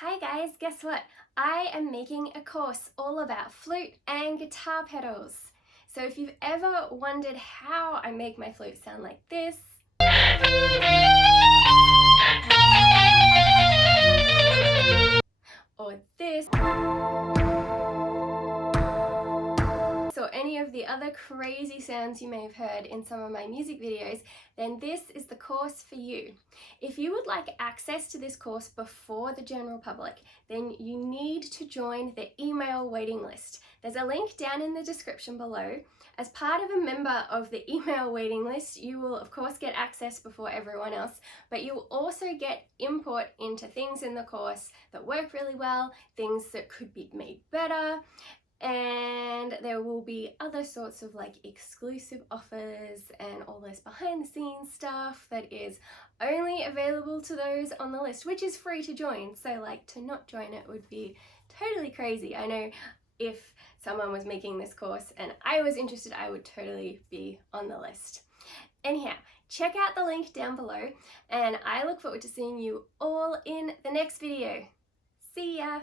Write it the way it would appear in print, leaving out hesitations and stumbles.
Hi guys, guess what? I am making a course all about flute and guitar pedals. So if you've ever wondered how I make my flute sound like this, or this, or any of the other crazy sounds you may have heard in some of my music videos, then this is the course for you. If you would like access to this course before the general public, then you need to join the email waiting list. There's a link down in the description below. As part of a member of the email waiting list, you will of course get access before everyone else, but you'll also get input into things in the course that work really well, things that could be made better, and there will be other sorts of like exclusive offers and all this behind the scenes stuff that is only available to those on the list, which is free to join. So like to not join it would be totally crazy. I know if someone was making this course and I was interested, I would totally be on the list. Anyhow, check out the link down below and I look forward to seeing you all in the next video. See ya!